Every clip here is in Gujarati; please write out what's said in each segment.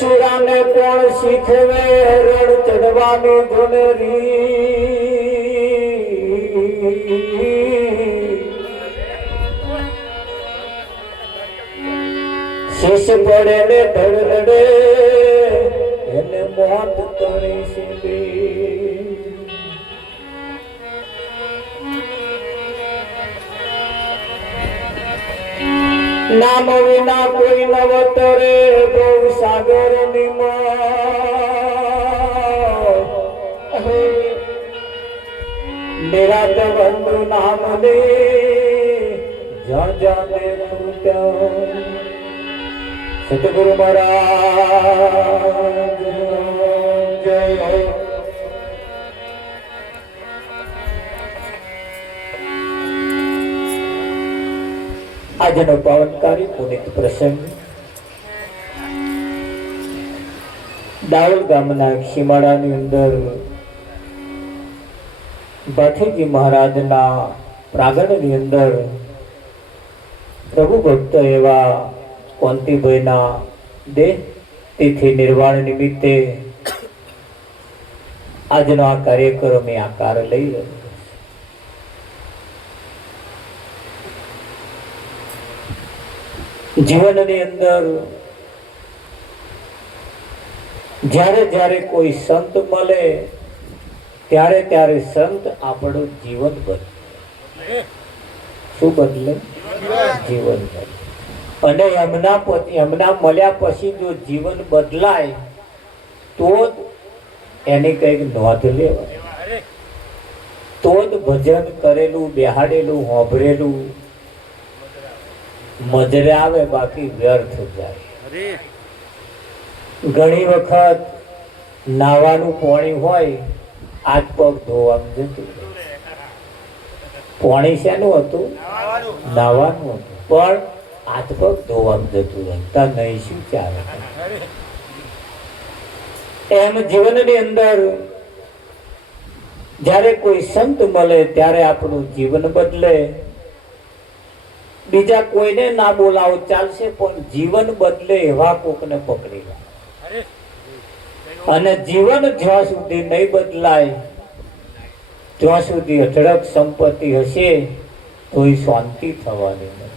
સુરાને કોણ શીખવે રણ ચડવાની ધુનરી શીશ પડે ને ઢળડે એને મોત તણી સીધી નામ વિના કોઈ નવતરે બહુ સાગર નિરાત બંધુ નામ દે જાને સતગુરુ મહારાજ જય હો. આજનો પાવનકારી પુનિત પ્રસંગ દાઉલ ગામના ખીમાડાની અંદર ભાથીજી મહારાજના પ્રાંગણની અંદર પ્રભુ ભક્ત એવા કોંતીભાઈના દેહ તિથિ નિર્વાણ નિમિત્તે આજનો આ કાર્યક્રમ આકાર લઈ રહ્યો. જીવનની અંદર જ્યારે જ્યારે કોઈ સંત મળે ત્યારે ત્યારે સંત આપણું જીવન બદલે. શું બદલે? જીવન બદલે. અને એમના મળ્યા પછી જો જીવન બદલાય તો જ એની કંઈક નોંધ લેવાય, તો જ ભજન કરેલું, બેહાડેલું, હોંભરેલું મજરે આવે, બાકી વ્યર્થ જાય. ઘણી વખત નાવાનું પાણી હોય, હાથ પગ ધોવાનું જતું. પાણી શેનું હતું? નાવાનું હતું, પણ હાથ પગ ધોવાનું જતું રહેતા નહીં. શું ચાલે? એમ જીવનની અંદર જ્યારે કોઈ સંત મળે ત્યારે આપણું જીવન બદલે. બીજા કોઈને ના બોલાવો ચાલશે, પણ જીવન બદલે એવા કોકને પકડી લો. અને જીવન જ્યાં સુધી નહીં બદલાય ત્યાં સુધી અઢળક સંપત્તિ હશે તો એ શાંતિ થવાની નથી.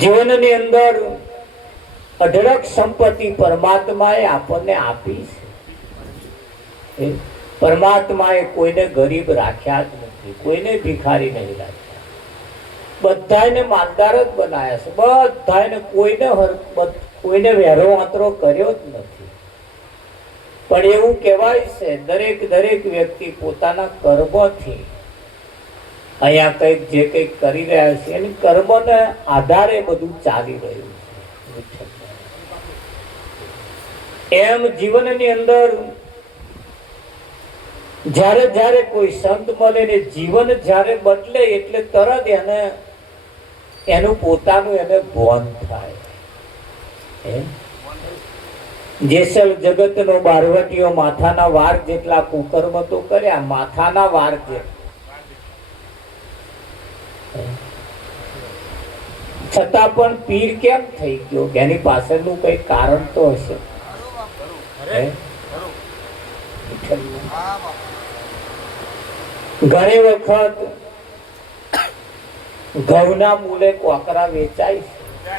જીવનની અંદર અઢળક સંપત્તિ પરમાત્માએ આપણને આપી છે. પરમાત્માએ કોઈને ગરીબ રાખ્યા જ નથી, કોઈને ભિખારી નહીં રાખ્યા, બધાને માલદાર જ બનાવ્યા છે. બધાને કોઈને વહેરો આંતરો કર્યો જ નથી. પણ એવું કહેવાય છે દરેક વ્યક્તિ પોતાના કર્મથી અહીંયા કંઈક જે કંઈક કરી રહ્યા છે એની કર્મને આધારે બધું ચાલી રહ્યું છે. એમ જીવનની અંદર જ્યારે જ્યારે કોઈ સંત મળે ને જીવન જ્યારે બદલે એટલે તરત એનું પોતાનું એને ભાન થાય. જેસલ જગતનો બારવટીયો માથાના વાર જેટલા કુકર્મ તો કર્યા, માથાના વાર છતાં પણ પીર કેમ થઈ ગયો? એની પાછળનું કઈ કારણ તો હશે. ઘણી વખત ઘઉંના મૂલે કોકરા વેચાય છે,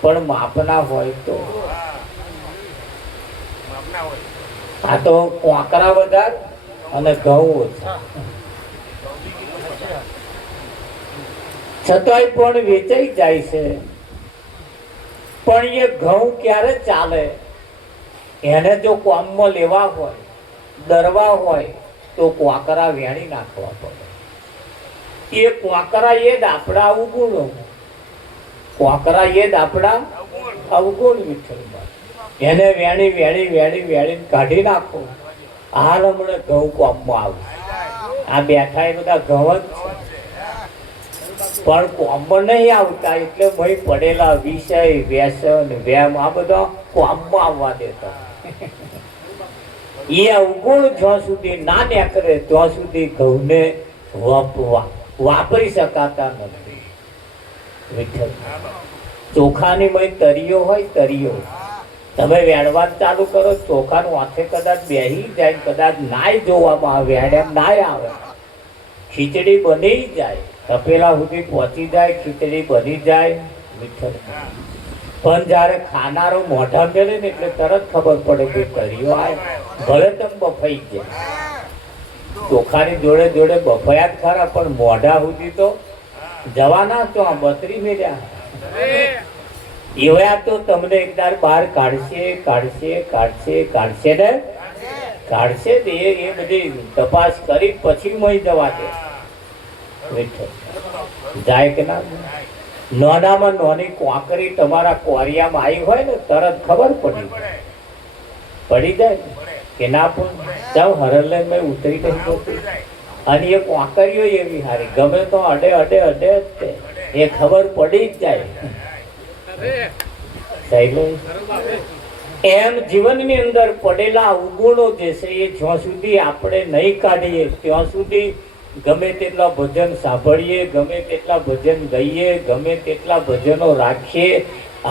પણ માપના હોય તો. આ તો કોકરા વધારે અને ઘઉં ઓછા, છતાંય પણ વેચાઈ જાય છે. પણ એ ઘઉં ક્યારે ચાલે? એને જો કામમાં લેવા હોય, દરવા હોય તો કોકરા વેણી નાખવા પડે. એ કોકરા એ દાપડા અવગુણ, કોકરા એ દાપડા અવગુણ વિઠ્ઠલમાં. એને વેણી વેણી વેણી વેણી કાઢી નાખો. હાલ હમણાં ઘઉં કોમમાં આવે. આ બેઠા એ બધા ઘઉં જ છે, પણ કોમમાં નહીં આવતા. એટલે ભાઈ પડેલા વિષય, વ્યસન, વેમ આ બધા કોમમાં આવવા દેતા. એ અવગુણ જ્યાં સુધી ના નીકળે ત્યાં સુધી ઘઉંને વાપરી શકાતા નથી. વિઠ્ઠલ ચોખાની મય તરીઓ હોય, તરીઓ તમે વેડવાનું ચાલુ કરો, ચોખાનું હાથે કદાચ બેહી જાય, કદાચ નાય જોવામાં આવે, વેડ્યા નાય આવે, ખીચડી બની જાય, તપેલા સુધી પહોંચી જાય, ખીચડી બની જાય, મીઠર. પણ જયારે ખાનારો મોઢા મેળે ને એટલે તરત ખબર પડે કે તરીઓ આવે, ભલે તમે બફાઈ જાય. ચોખાની જોડે જોડે બફાયા જ ખરા, પણ મોઢા સુધી તો જવાના તો આ બતરી મેળ્યા એવા તો તમને એકદાર બહાર કાઢશે કાઢશે કાઢશે કાઢશે ને કાઢશે ને એ બધી તપાસ કરી પછી મય જવા દે. જાય કે ના? નાનામાં નાની કોકરી તમારા કોરિયામાં આવી હોય ને તરત ખબર પડી જાય કે ના પણ જાવ હરલે મેં ઉતરી ગઈ. અને એ કોકરીઓ એવી હારી ગમે તો અડે અડે અડે જ એ ખબર પડી જ જાય. એમ જીવનની અંદર પડેલા અવગુણો જે છે એ જ્યાં સુધી આપણે નહીં કાઢીએ ત્યાં સુધી ગમે તેટલા ભજન સાંભળીએ, ગમે તેટલા ભજન ગઈએ, ગમે તેટલા ભજનો રાખીએ,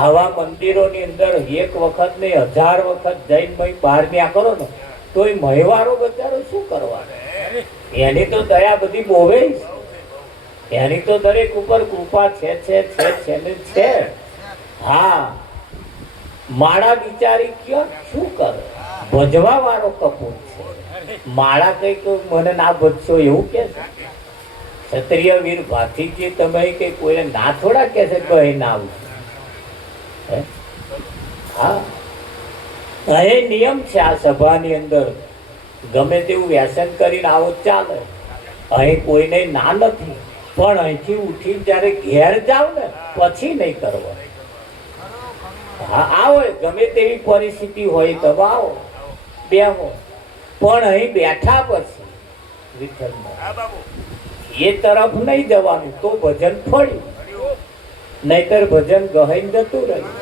આવા મંદિરોની અંદર એક વખત ને 1000 વખત જઈને બહાર ન્યા કરો ને તો એ મહેવારો બચારો શું કરવાનો? એની તો દયા બધી બોવે, એની તો દરેક ઉપર કૃપા છે ને છે. હા, માળા બિચારી ક્યાં શું કરે? ભજવા વાળો કપૂર છે. માળા કઈક મને ના ભજશો એવું કે છે? ક્ષત્રિય વીર ભાથીજી તમે કઈ કોઈને ના થોડા કે છે ભાઈ ના આવું? હા, અહીં નિયમ છે આ સભાની અંદર ગમે તેવું વ્યસન કરીને આવો ચાલે, અહીં કોઈને ના નથી. પણ અહીંથી ઉઠી જયારે ઘેર જાવ ને પછી નહીં કરવા. હા, આવો ગમે તેવી પરિસ્થિતિ હોય તો આવો બેહો, પણ અહીં બેઠા પછી વિઠ્ઠલમાં એ તરફ નહીં જવાનું તો ભજન ફળ્યું, નહીતર ભજન ગહાઈને જતું રહ્યું.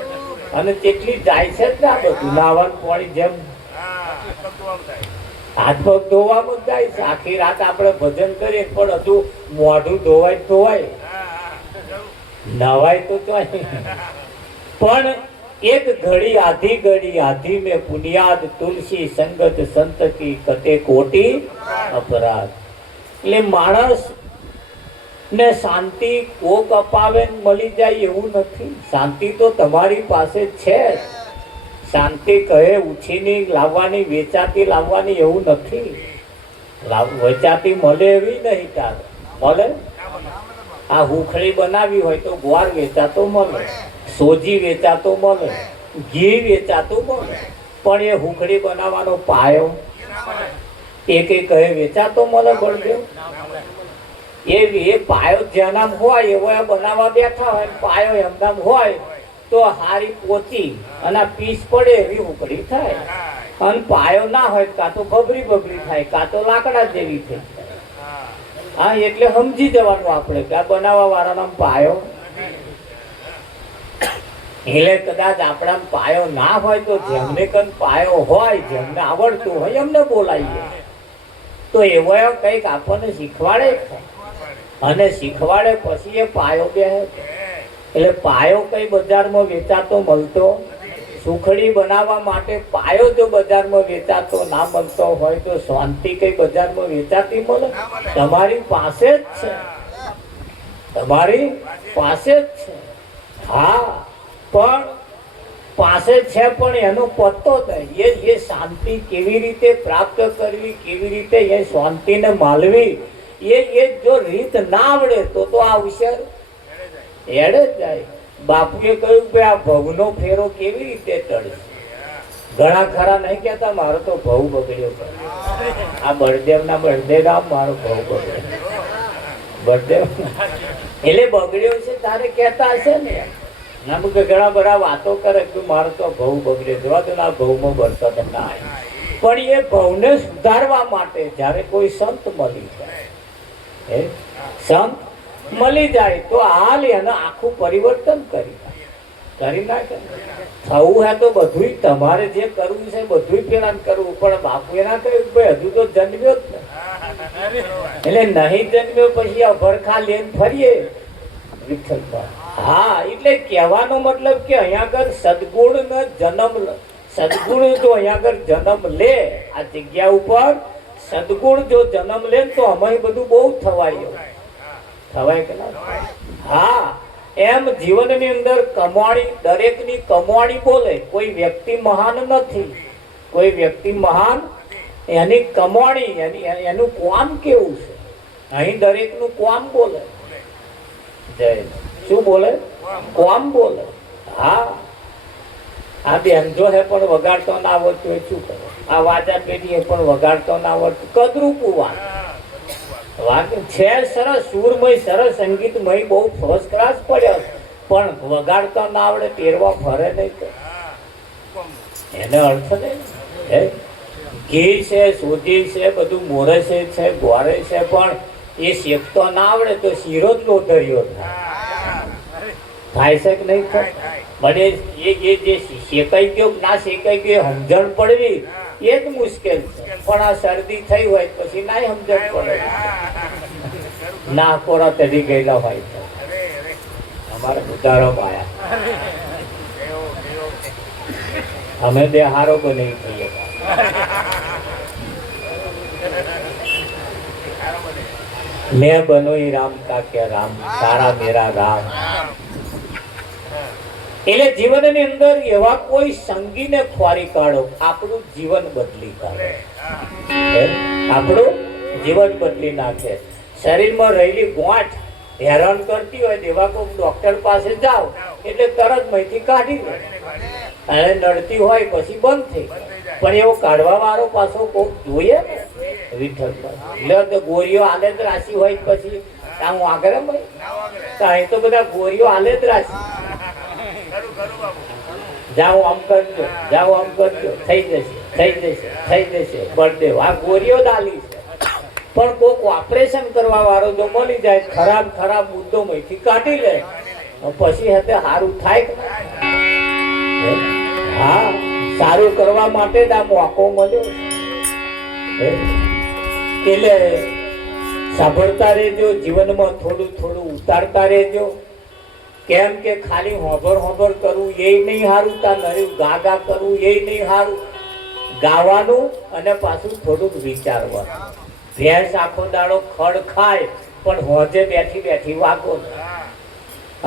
અને કેટલી જાય છે જ આ બધું નાવાનું પાણી જેમ હાથ પગ ધોવામાં જાય છે. આખી રાત આપણે ભજન કરીએ પણ હજુ મોઢું ધોવાય નવાય તો પણ એક ઘડી આધી મેં પુનિયાદ તુલસી સંગત સંત કી કતે કોટી અપરાધ. એટલે માણસ ને શાંતિ કોક અપાવે મળી જાય એવું નથી. શાંતિ તો તમારી પાસે છે. શાંતિ કહે ઉછીની લાવવાની, વેચાતી લાવવાની એવું નથી. વેચાતી મળે એવી નહીં. તારે મળે આ હુખડી બનાવી હોય તો ગ્વાર વેચાતો મળે, સોજી વેચાતો મળે, ઘી વેચાતો મળે, પણ એ હુખડી બનાવવાનો પાયો એક કહે વેચાતો મળે બળદેવ? એ પાયો જેનામ હોય એવો બનાવવા બેઠા હોય, પાયો એમનામ હોય તો હારી પોચી અને પીસ પડે એવી હુકડી થાય. અને પાયો ના હોય કાં તો બબરી થાય, કાં તો લાકડા જેવી થઈ જાય. હા, એટલે સમજી જવાનું આપણે કે આ બનાવવા વાળાનો પાયો. એટલે કદાચ આપણા પાયો ના હોય તો જેમને કન પાયો હોય, જેમને આવડતું હોય એમને બોલાવીએ તો એવો કંઈક આપણને શીખવાડે, અને શીખવાડે પછી એ પાયો બેસે. એટલે પાયો કઈ બજારમાં વેચાતો મળતો? સુખડી બનાવવા માટે પાયો જો બજારમાં વેચાતો ના મળતો હોય તો શાંતિ કઈ બજારમાં વેચાતી મળે? તમારી પાસે જ છે, તમારી પાસે જ છે. હા, પણ પાસે છે પણ એનો પત્તો થાય. એ શાંતિ કેવી રીતે પ્રાપ્ત કરવી, કેવી રીતે એ શાંતિને માલવી, એ જો રીત ના આવડે તો આવશે એડે જ જાય. બાપુએ કહ્યું કે આ ભવનો ફેરો કેવી રીતે ટળશે? ઘણા ખરા નહીં કહેતા મારો તો ભવ બગડ્યો, આ બળદેવ રામ મારો ભવ બગડ્યો. બળદેવ એટલે બગડ્યો છે તારે કહેતા હશે ને? આમ કે ઘણા બધા વાતો કરે કે મારો તો ભવ બગડ્યો, જવા તો આ ભવમાં બળતા ના આવે. પણ એ ભવને સુધારવા માટે જયારે કોઈ સંત મળી જાય, સંત મળી જાય તો હાલ એનું આખું પરિવર્તન કરી નાખે. થવું હે તો બધું તમારે જે કરવું છે બધું પેલા કરવું, પણ બાપુ એના કહ્યું ભાઈ હજુ તો જન્મ્યો જ ને, એટલે નહીં જન્મ્યો પછી અભરખા લઈને ફરીએ વિઠ્ઠલમાં. હા, એટલે કહેવાનો મતલબ કે અહીંયા આગળ સદગુણ જો અહીંયા આગળ જન્મ લે, આ જગ્યા ઉપર સદગુણ જો જન્મ લે તો અમે બધું બહુ થવાય કે ના? હા, એમ જીવનની અંદર કમાણી, દરેકની કમાણી બોલે. કોઈ વ્યક્તિ મહાન નથી, કોઈ વ્યક્તિ મહાન, એની કમાણી, એનું કામ કેવું છે, અહીં દરેકનું કામ બોલે. જય શું બોલે? કામ બોલે. હા, આ બેનજો હે પણ વગાડતો ના આવડતું એ શું કરે? આ વાજા પેઢી એ પણ વગાડતો ના આવડતું, કદરૂપું વાત છે. સરસ સુરમય, સરસ સંગીતમય, બહુ ફર્સ્ટ ક્લાસ પડ્યો, પણ વગાડતો ના આવડે, તેરવા ફરે નહીં તો એને અર્થ નહીં. ઘી છે, સોજી છે, બધું મોરસે છે, ગોરે છે, પણ એ શેકતો ના આવડે તો શીરો જ લોધર્યો થાય છે કે નહીં થાય? મને એ જે શેકાઈ ગયો ના શેકાઈ ગયો સમજણ પડવી એ જ મુશ્કેલ છે. પણ આ શરદી થઈ હોય પછી ના સમજણ પડે, ના કોરા તરી ગયેલા હોય તો અમારે ઉદાહરણ આયા, અમે બે હારો બની થઈએ. मैं बनोई राम का क्या राम, तारा मेरा राम. એટલે જીવનની અંદર એવા કોઈ સંગીને ખોરી કાઢો, આપણું જીવન બદલી કાઢે, આપણું જીવન બદલી નાખે. શરીરમાં રહેલી ગોઠ હેરાન કરતી હોય એવા કોઈ ડોક્ટર પાસે જાઓ એટલે તરત મહીથી કાઢી દે, અને નડતી હોય પછી બંધ થઈ. પણ એવો કાઢવા વાળો પાછો કોક જોઈએ ને, વિઠ્ઠલ એટલે ગોરીઓ આલે જ રાશિ હોય પછી હું આગળ અહીં તો બધા ગોરીઓ આલે જ રાશિ. જાઓ આમ કરજો, જાઓ આમ કરજો, થઈ જશે, થઈ જશે, થઈ જશે, બળદેવ આ ગોરીઓ દાલી છે. પણ કોક ઓપરેશન કરવા વાળો જો મળી જાય, ખરાબ ખરાબ મુદ્દો માંથી કાઢી લે, પછી હતે સારું થાય કે હા, સારું કરવા માટે જ આ મોકો મળ્યો. એટલે સાંભળતા રહેજો, જીવનમાં થોડું થોડું ઉતારતા રહેજો. કેમ કે ખાલી હોંભર કરવું એ નહીં સારું, તા નર્યું ગા ગા કરવું એ નહીં સારું. ગાવાનું અને પાછું થોડુંક વિચારવાનું. ભેંસ આખો દાડો ખડ ખાય પણ હોજે બેઠી બેઠી વાગો,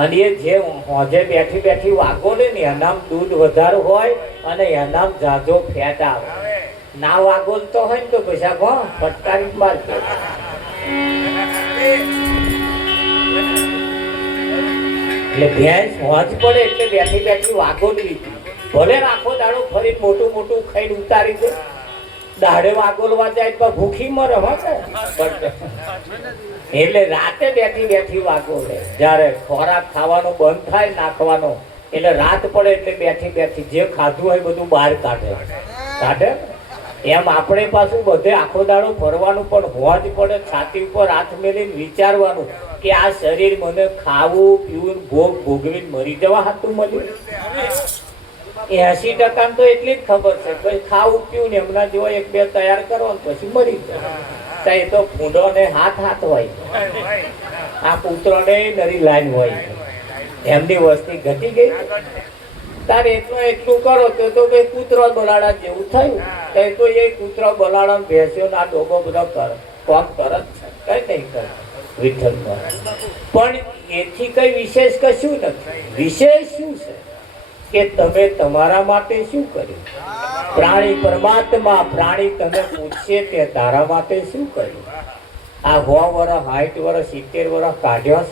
અને એ જે હોજે બેઠી બેઠી વાગો ને એનામ દૂધ વધારે હોય અને એનામ જાજો ફેટ આવે. ના વાગોલતો હોય ને તો પછી ફટકારી માર. એટલે ભેંસ હોજ પડે એટલે બેઠી બેઠી વાગોલવી. ભલે આખો દાડો ફરી મોટું મોટું ખાઈને ઉતારી દે, દાડે વાગોલવા જાય તો ભૂખી મરે. એટલે રાતે બેઠી બેઠી વાગોલે. જયારે ખોરાક ખાવાનો બંધ થાય નાખવાનો એટલે રાત પડે એટલે બેઠી બેઠી જે ખાધું હોય બધું બહાર કાઢે. એમ આપણે પાછું બધે આખો દાડો ફરવાનું, પણ હોજ પડે છાતી ઉપર હાથ મેલીને વિચારવાનું કે આ શરીર મને ખાવું પીવું ભોગ ભોગવીને મરી જવા હાથું મળ્યું. 80% તો એટલી જ ખબર છે, પછી ખાવું પીવું ને એમના જેવો એક બે તૈયાર કરો પછી મરી જાય. એ તો ફૂંડો ને હાથ હોય, આ કૂતરો ને નરી લાઈન હોય, એમની વસ્તી ઘટી ગઈ. તારે એટલું કરો તો કૂતરો બલાડા જેવું થયું. તો એ કૂતરો બલાડા ભેંસ્યો ના ડોબો બધો કામ કરત છે, કઈ નહીં કરે વિઠ્ઠલ. પણ એથી કઈ વિશેષ કશું નથી. વિશેષ શું છે કે તમે તમારા માટે શું કર્યું? પ્રાણી પરમાત્મા પ્રાણી તમે પૂછશે કે તારા માટે શું કર્યું? આ 100 વર્ષ 60 વર્ષ 70 વર્ષ કાઢ્યા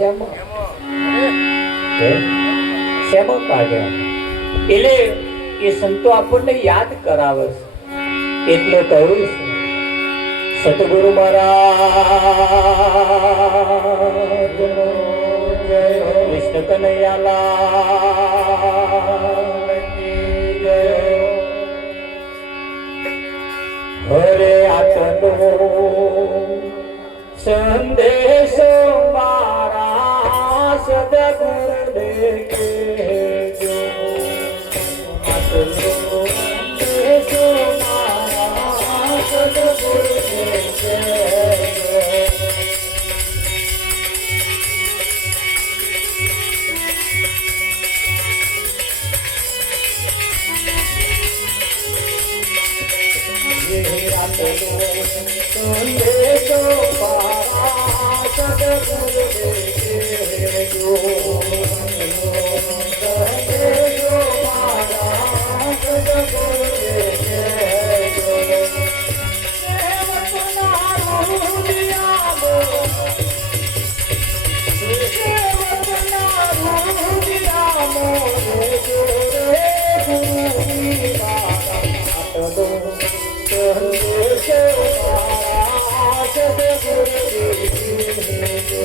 શેમાં કાઢ્યા? એટલે એ સંતો આપણને યાદ કરાવે છે. એટલે કહ્યું છે સતગુરુ મહારાજ કૃષ્ણ કનૈયાલાલ હરે આતનો સંદેશો મારા સદગુરુને કહેજો. આતનો સંદેશો મારા સદગુરુને કહેજો. સંદેશો પારા સદગુરુ દેજો સંદેશો પારા સદગુરુ દેજો સેવકના રૂડિયામો સેવકના રૂડિયામો દેજો રે ગુરુની દાતા સંદેશો પારા સદગુરુ દેજો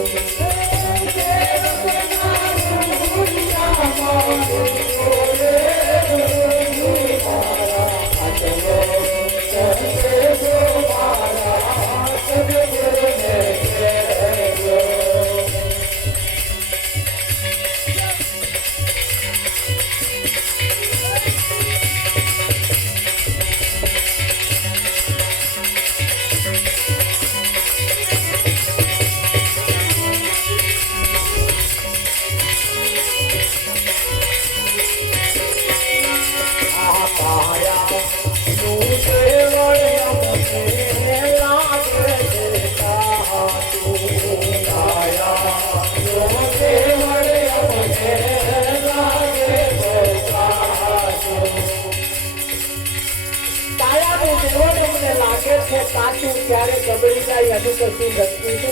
કાચું ક્યારે ગબડી જાય હજુ કશું ઘટતું છે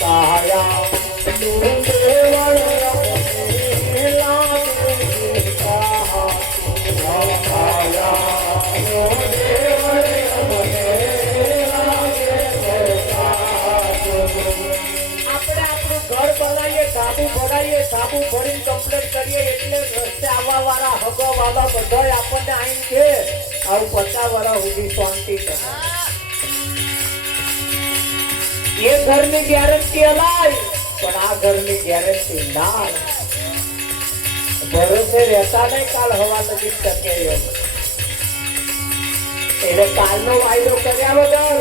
કાયા સાબુ ભરીને કમ્પ્લીટ કરીએ એટલે રસ્તે આવવા વાળા હગવા વાળા બધા આપણને આવીને કે આવું 50 વર્ષ સુધી શાંતિ છે એ ઘરની ગેરંટી અલાય પણ આ ઘરની ગેરંટી ના ભરોસે રહેતા નહીં કાલ હવા લગી શકે એટલે કાલનો વાયદો કર્યા વગર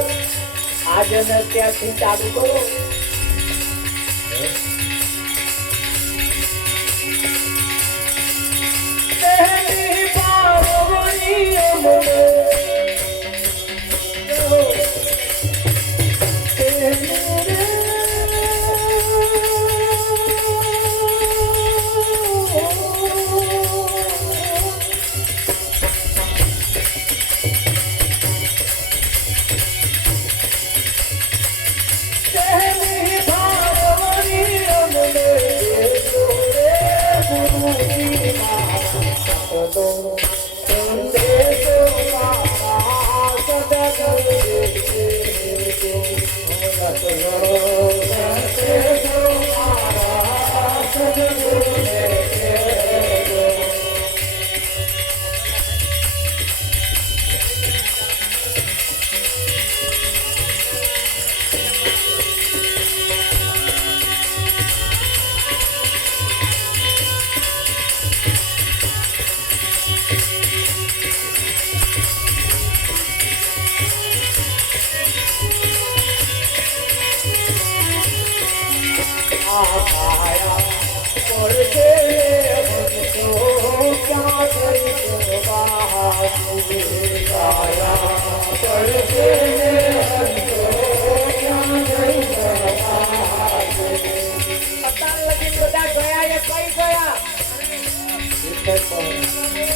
આજે ને ત્યાંથી ચાલુ કરો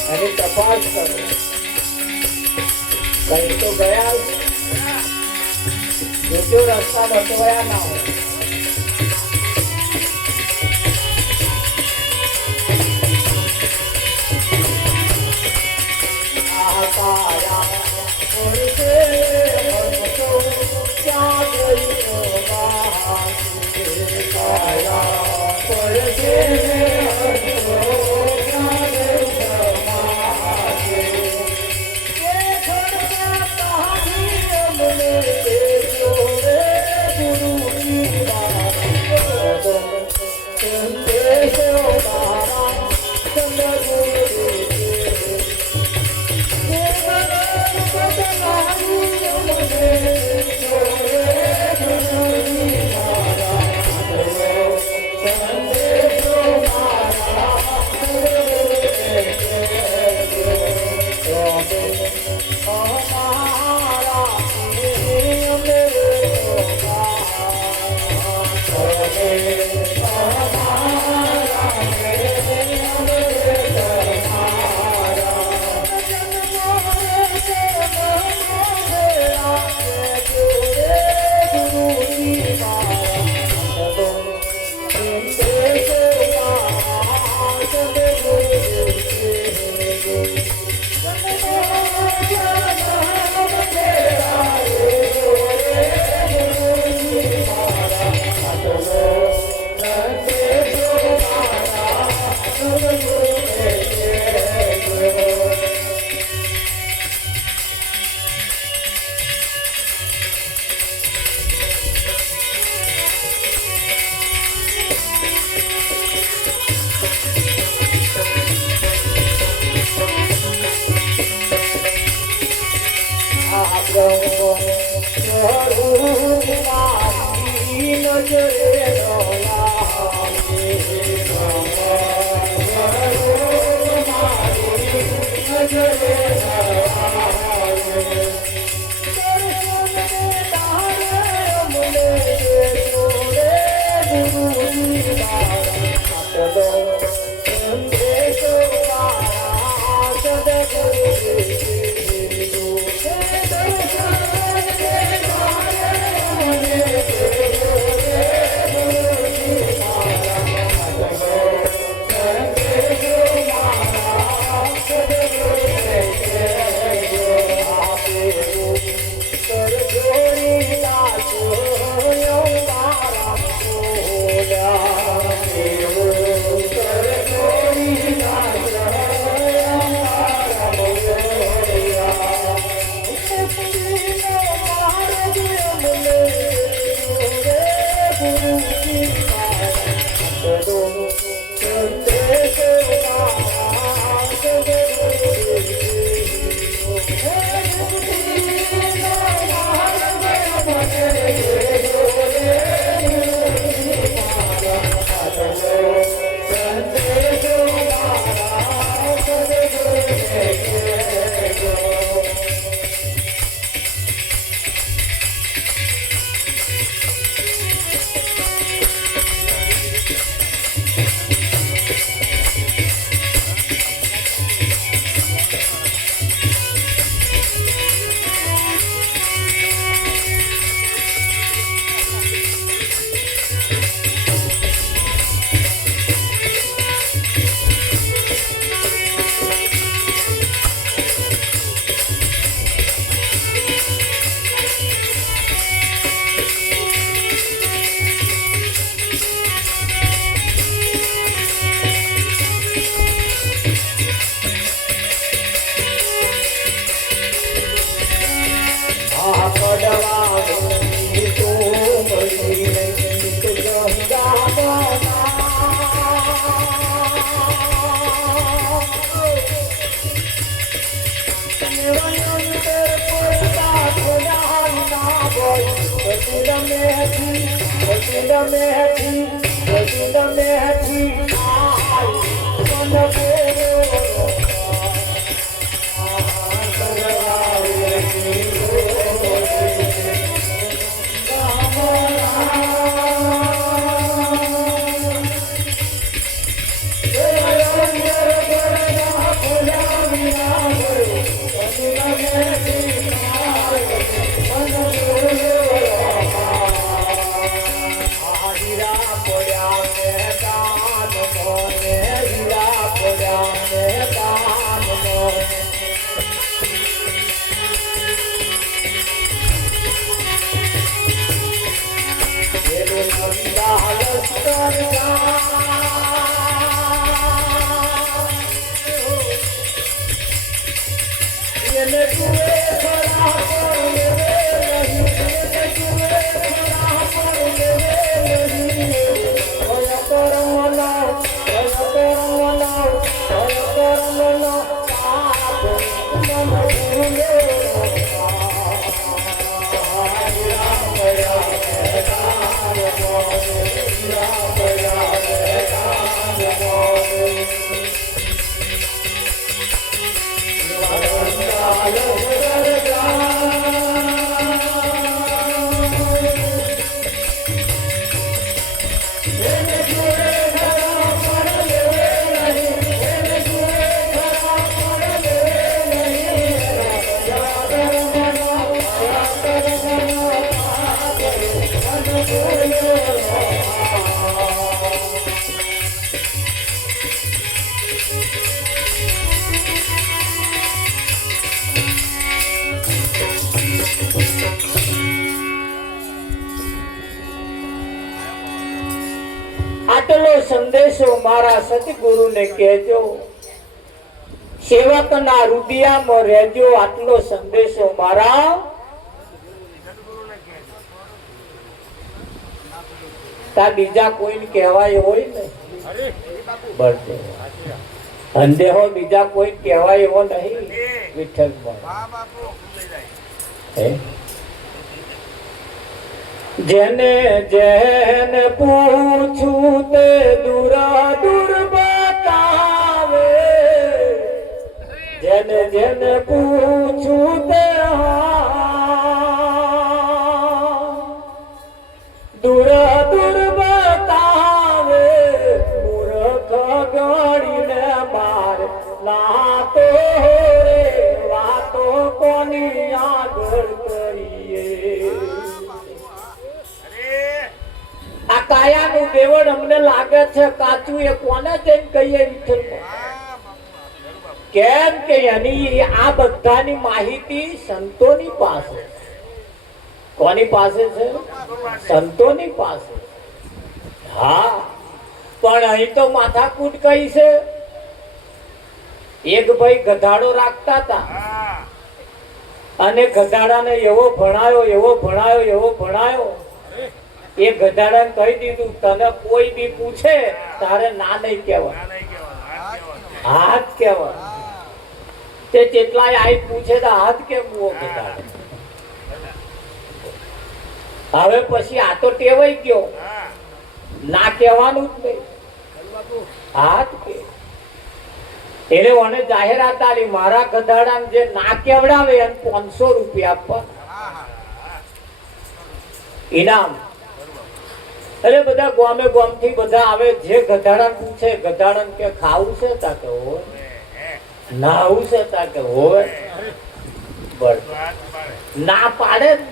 એની તપાસ કરો કઈ તો ગયા જો રસ્તા બતવાયા ના હોય સંદેશો મારા સતગુરુને કહેજો, સેવકના રુદિયામાં રહેજો, આટલો સંદેશો મારા તા બીજા કોઈને કહેવાય હોય ને બળતો અંધેહો બીજા કોઈ કહેવાય એવો નહીં વિઠ્ઠલ જેને જેને પૂછું તે દૂર દૂર બતાવે, જેને જેને પૂછું તે દૂર દૂર બતાવે, મૂર્ખ ગણીને માર નાતો રે વાતો કોની આગળ કરીએ. આ કાયાનું દેવળ અમને લાગે છે કાચું, એ કોને જઈને કહીએ વિઠ્ઠલ? કેમ કે એની આ બધાની માહિતી સંતોની પાસે. કોની પાસે છે? સંતોની પાસે. હા, પણ અહીં તો માથાકૂટ કઈ છે. એક ભાઈ ગધાડો રાખતા હતા અને ગધાડાને એવો ભણાયો એવો ભણાયો એવો ભણાયો, એ ગધાડાને કહી દીધું તને કોઈ બી પૂછે તારે ના નહીં કહેવાય, હાથ કહેવાય. તે જેટલાય આઈ પૂછે તો હાથ કેમ ગધાડો. હવે પછી આ તો ટેવાઈ ગયો, ના કહેવાનું જ નહીં, હાથ કે. એટલે મને જાહેરાત આલી મારા ગધાડાને જે ના કેવડાવે એને 500 રૂપિયા આપવા ઇનામ. એટલે બધા ગામે ગામથી બધા આવે, જે ગધાડા પૂછે ગધાડાને કે ખાવું છે તા કે હોય, નાવું છે તા કે હોય, ના પાડે જ.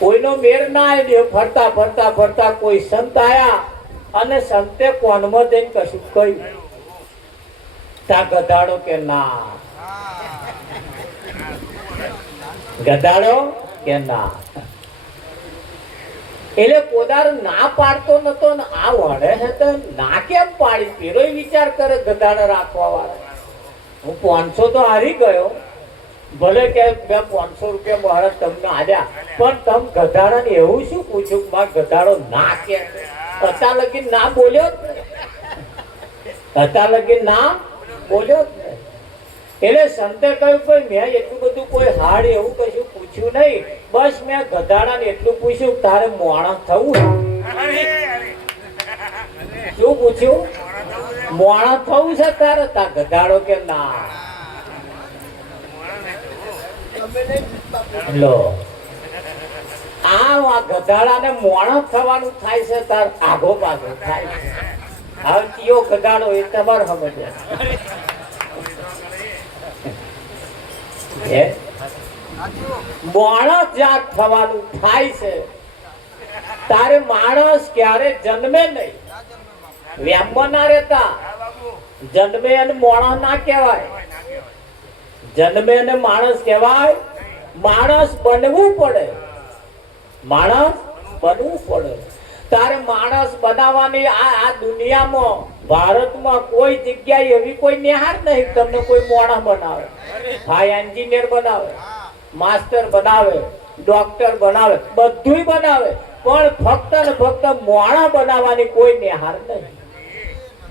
કોઈનો મેર ના આવ્યો. ફરતા ફરતા ફરતા કોઈ સંત આયા અને સંતે કોનમાં જઈને કશું કહ્યું. તા ગધાડો કે ના, ગધાડો કે ના. એટલે પોદાર ના પાડતો નતો ને આ વડે છે તો ના કેમ પાડી. પેલો વિચાર કરે ગધાડા રાખવા વાળા, હું 500 તો હારી ગયો, ભલે કે મેં 500 રૂપિયા મારા તમને આલ્યા, પણ તમે ગધાડાને એવું શું પૂછ્યું કે મારો ગધાડો ના કે? અત્યાર લગી ના બોલ્યો જ ને, અત્યાર લગી ના બોલ્યો જ ને. એટલે સંતે કહ્યું ભાઈ મેં એટલું બધું કોઈ હાડ એવું કશું પૂછ્યું નહીં, બસ મેં ગધાડાને એટલું પૂછ્યું તારે મોણા થવું. શું પૂછ્યું? મોણા થવું છે તારે? તા ગધાડો કે ના. લો આ ગધાડાને મોણા થવાનું થાય છે તાર આગો પાછો થાય છે. હવે કયો ગધાડો એ તમારે સમજે. માણસ જાત થવાનું થાય છે તારે માણસ ક્યારે જન્મે નહીં, વ્યામમાં ના રહેતા. જન્મે અને માણસ ના કહેવાય, જન્મે અને માણસ કહેવાય. માણસ બનવું પડે, માણસ બનવું પડે. તારે માણસ બનાવવાની આ દુનિયામાં ભારતમાં કોઈ જગ્યાએ એવી કોઈ નિહાર નહીં તમને કોઈ માણસ બનાવે. ભાઈ એન્જિનિયર બનાવે, માસ્ટર બનાવે, ડોક્ટર બનાવે, બધું બનાવે, પણ ફક્ત ને ફક્ત માણસ બનાવવાની કોઈ નિહાર નહીં.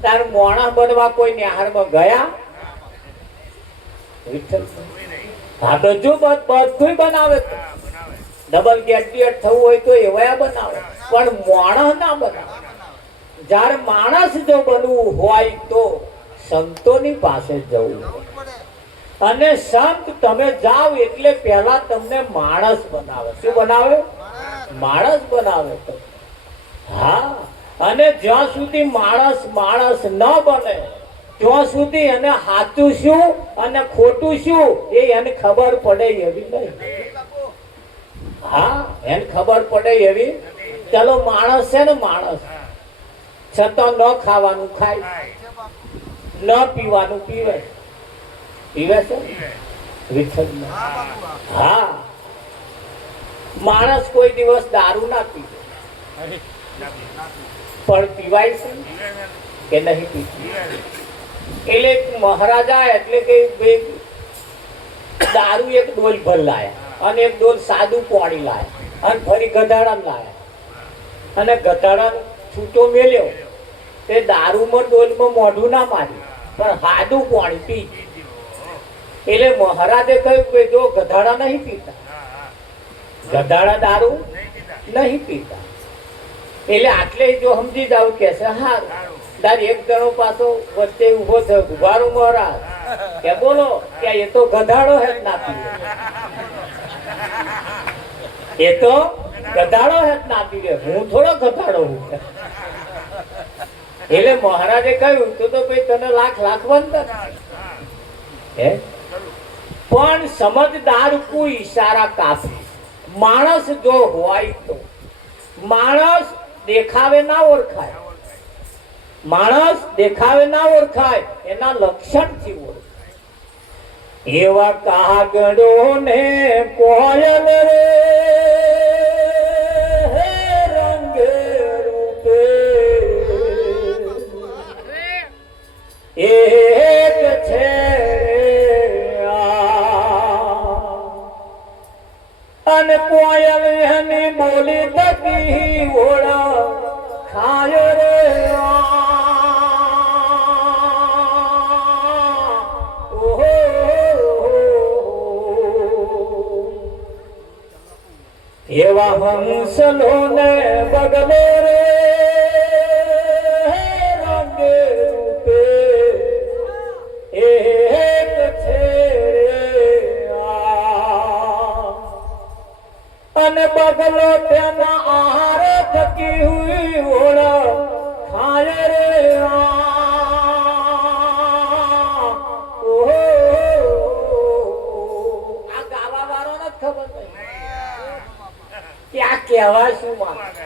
તારે માણસ બનવા કોઈ નિહારમાં ગયા? હા, બધું બનાવે. ડબલ ગ્રેજ્યુએટ થવું હોય તો એવા બનાવે, પણ માણસ ના બનાવે. જયારે માણસ જો બનવું હોય તો સંતોની પાસે જવું. અને સંત તમે જાઓ એટલે પહેલા તમને માણસ બનાવે. શું બનાવે? માણસ બનાવે. હા, અને જ્યાં સુધી માણસ માણસ ન બને ત્યાં સુધી એને સાચું શું અને ખોટું શું એ એને ખબર પડે એવી નહીં. હા, એને ખબર પડે એવી. ચલો માણસ છે ને, માણસ છતાં ન ખાવાનું ખાય, ન પીવાનું પીવે, પીવે છે વિઠ્ઠલ. હા, માણસ કોઈ દિવસ દારૂ ના પીવે, પણ પીવાય છે કે નહીં પીતું? એટલે મહારાજા એટલે કે દારૂ એક ડોલ ભર લાયા અને એક ડોલ સાદું પાણી લાયા અને ફરી ગધાડા લાયા અને ગધાડા છૂટો મેલ્યો તે દારૂમાં ડોલમાં મોઢું ના માર્યું પણ સાદું પાણી પી. એટલે મહારાજે કહ્યું કે જો ગધાડા નહીં પીતા, ગધાડા દારૂ નહીં પીતા, એટલે આટલે જો સમજી જાવ કે છે હારું. તારી એક જણો પાછો વચ્ચે ઉભો થયો, ઉભારો મહારાજ કે બોલો કે એ તો ગધાડો હે ના પીવે, એ તો ગધાડો હે ના પીવે, હું થોડો ગધાડો હું. એટલે મહારાજે કહ્યું તું તો ભાઈ તને લાખ વંદન હે, પણ સમજદાર કો ઈશારા કાફી. માણસ જો હોય તો માણસ દેખાવે ના ઓળખાય, માણસ દેખાવે ના ઓળખાય, એના લક્ષણ થી ઓળખાય. એવા કાગડો ને કોયલ રે રંગે રૂપે એક છે અને કોયલ એની બોલી થકી ઓળા ખાય રે. એવા હંસલો ને બગલે રે રંગે રૂપે એક છે અને બગલો તેના આહાર થકી હુઈ ઓળા ખાય રે. આ ગાવા વાળો ને ખબર નહીં કે આ કહેવા શું માંગે.